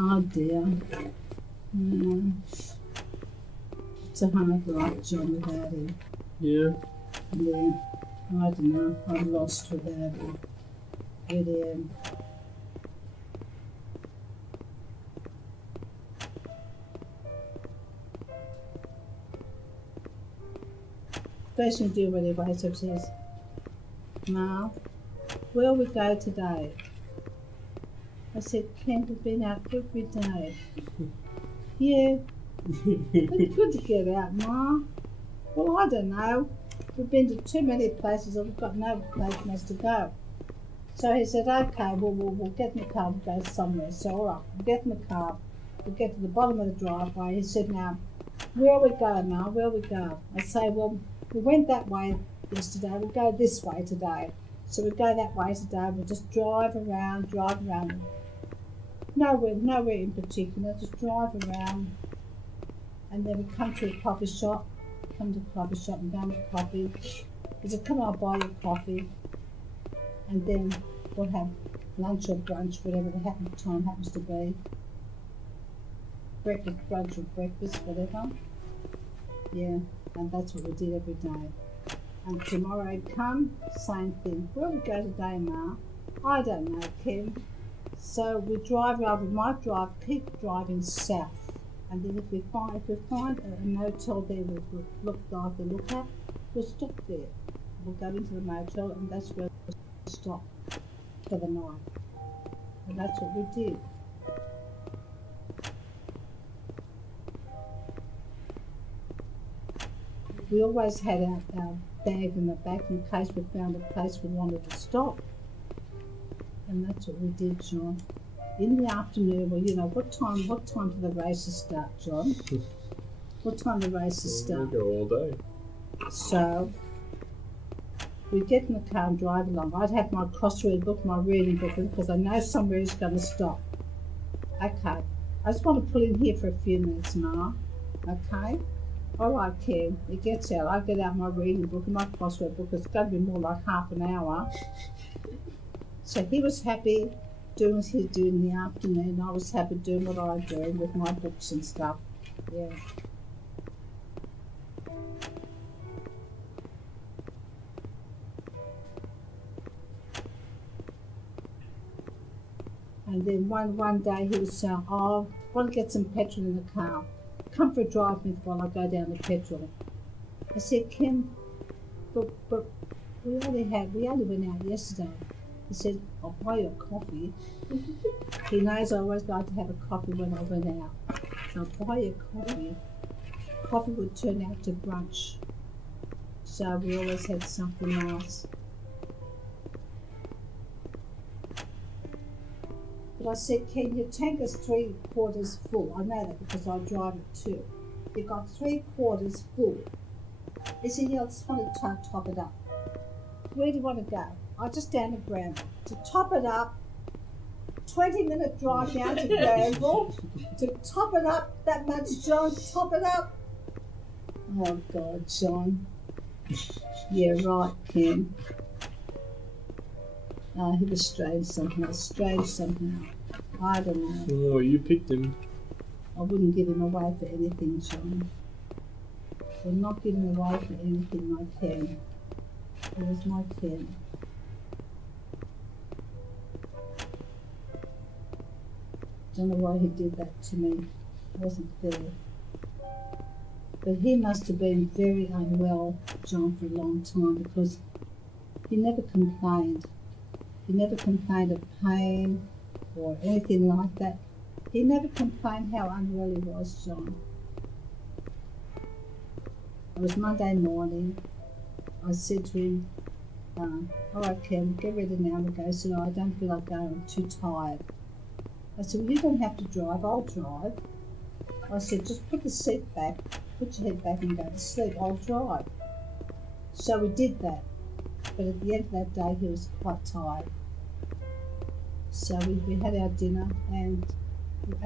Oh dear. It's a hard life, John, without him. Yeah. Yeah. I don't know. I'm lost without him. Really am. First thing to do when he wakes up says, Ma, where we go today? I said, Ken, we've been out every day. Yeah, it's good to get out, Ma. Well, I don't know. We've been to too many places and we've got no place else to go. So he said, okay, we'll get in the car and go somewhere. So all right, we'll get in the car, we'll get to the bottom of the driveway. He said, now, where we go, Ma, where we go? I say, well, we went that way yesterday, we'll go this way today. So we go that way today, we'll just drive around. Nowhere in particular, just drive around. And then we come to a coffee shop, and go and get coffee. He said, come on, I'll buy you coffee. And then we'll have lunch or brunch, whatever the time happens to be. Breakfast, brunch or breakfast, whatever. Yeah, and that's what we did every day. And tomorrow he'd come, same thing. Where we go today, Ma? I don't know, Kim. So we might keep driving south. And then if we find a motel there we'll look at, we'll stop there. We'll go into the motel and that's where we'll stop for the night. And that's what we did. We always had our bag in the back in case we found a place we wanted to stop. And that's what we did, John. In the afternoon, well, you know, what time do the races start, John? What time do the races start? We go all day. So, we get in the car and drive along. I'd have my crossword book, my reading book, because I know somewhere is going to stop. Okay, I just want to pull in here for a few minutes, Ma. Okay? All right, Ken. He gets out. I get out my reading book and my crossword book. It's going to be more like half an hour. So he was happy doing what he did in the afternoon. I was happy doing what I do with my books and stuff. Yeah. And then one day he was saying, oh, I want to get some petrol in the car. Come for a drive with me while I go down to petrol. I said, Kim, but we only went out yesterday. He said, I'll buy you a coffee. He knows I always like to have a coffee when I went out. So I'll buy you a coffee. Coffee would turn out to brunch. So we always had something nice. But I said, Ken, your tank is 3/4 full. I know that because I drive it too. You got 3/4 full. He said, yeah, I just want to top it up. Where do you want to go? I just down to Granville. To top it up, 20-minute drive down to Granville. To top it up that much, John, top it up. Oh, God, John. Yeah, right, Ken. He was strange somehow. I don't know. Oh, you picked him. I wouldn't give him away for anything, John. I'm not giving away for anything I can. It was my Ken. Don't know why he did that to me. It wasn't fair. But he must have been very unwell, John, for a long time, because he never complained. He never complained of pain or anything like that. He never complained how unwell he was, John. It was Monday morning. I said to him, all right, Ken, get ready now. And go. He said, I don't feel like going, I'm too tired. I said, well, you don't have to drive, I'll drive. I said, just put the seat back, put your head back and go to sleep, I'll drive. So we did that. But at the end of that day, he was quite tired. So we had our dinner, and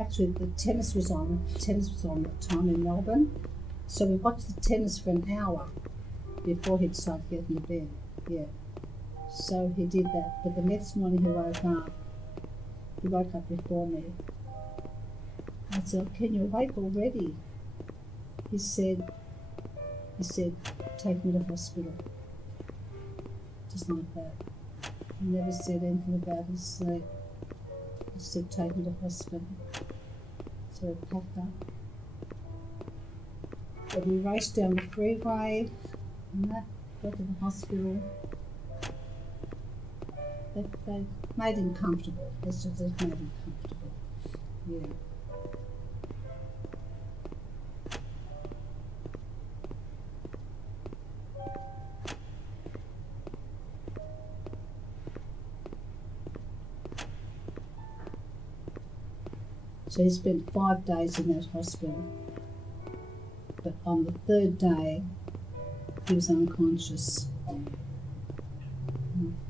actually the tennis was on. Tennis was on that time in Melbourne. So we watched the tennis for an hour before he decided to get into bed. Yeah. So he did that. But the next morning he woke up. He woke up before me. I said, can you awake already? He said, take me to hospital. Just like that. He never said anything about his sleep. He said, take me to hospital. So we packed up. But we raced down the freeway and that, got to the hospital. They made him comfortable. They just made him comfortable. Yeah. So he spent 5 days in that hospital. But on the 3rd day, he was unconscious.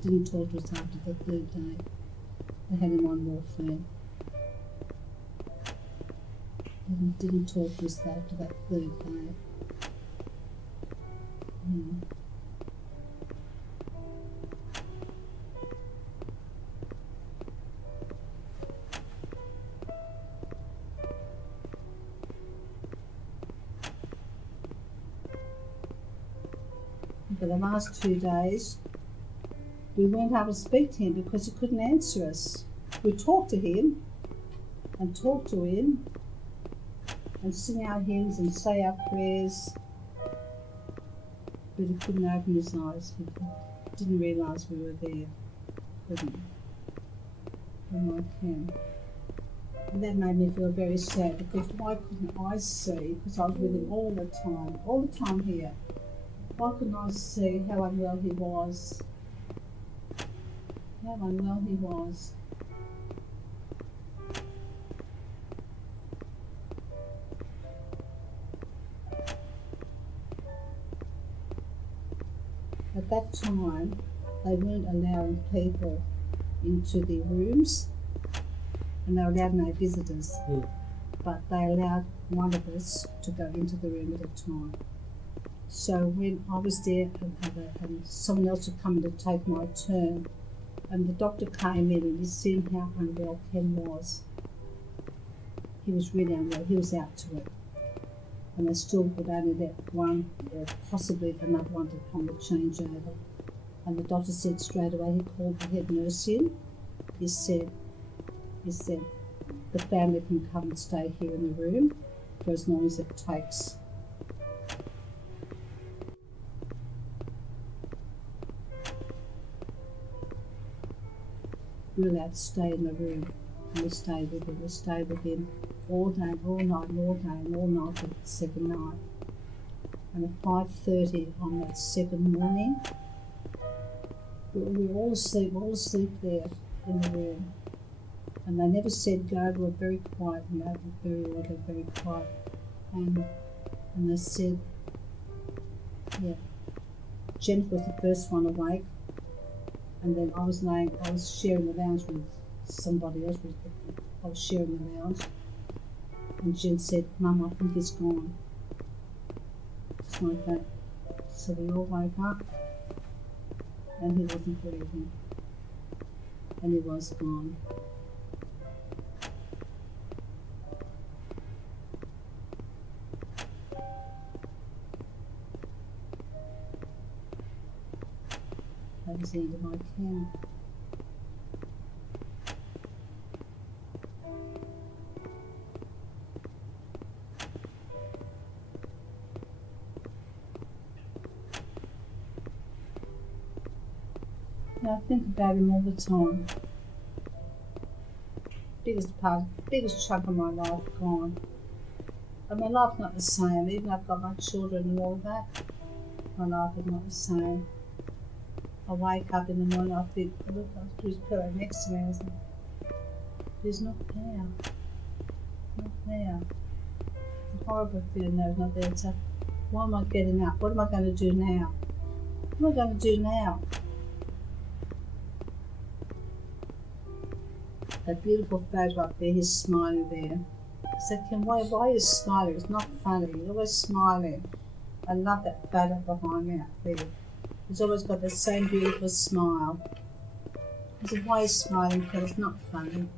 Didn't talk to us after the 3rd day. They had him on morphine. Didn't talk to us after that 3rd day. For the last 2 days, we weren't able to speak to him because he couldn't answer us. We talked to him and talked to him and sing our hymns and say our prayers, but he couldn't open his eyes. He didn't realise we were there. Couldn't. And I can. And that made me feel very sad because why couldn't I see, because I was with him all the time here. Why couldn't I see how unwell he was? How unwell he was. At that time, they weren't allowing people into the rooms, and they were allowed no visitors, but they allowed one of us to go into the room at a time. So when I was there and someone else had come in to take my turn, and the doctor came in and he'd seen how unwell Ken was. He was really unwell, he was out to it. And they still would only let one or possibly another one to come to change over. And the doctor said straight away, he called the head nurse in. He said, the family can come and stay here in the room for as long as it takes. We were allowed to stay in the room, and we stayed with him. We stayed with him all day, all night, and all day, and all night for the 2nd night. And at 5:30 on that 2nd morning, we were all asleep there in the room. And they never said go, we were very quiet, and they were very orderly, very quiet. And they said, yeah, Jennifer was the first one awake. And then I was sharing the lounge with somebody else. I was sharing the lounge. And Jen said, Mum, I think he's gone. Just like that. So we all woke up and he wasn't breathing. And he was gone. That was the end of my Ken. Yeah, I think about him all the time. Biggest chunk of my life gone. And my life's not the same, even though I've got my children and all that. My life is not the same. I wake up in the morning, I think, I look after his pillow next to me, I think, he's not there. Not there. It's a horrible feeling that he's not there. So, why am I getting up? What am I going to do now? What am I going to do now? That beautiful photograph there, he's smiling there. I said, Kim, why are you smiling? It's not funny. You're always smiling. I love that photo behind me up there. He's always got the same beautiful smile. I said, why are you smiling? Because it's not funny.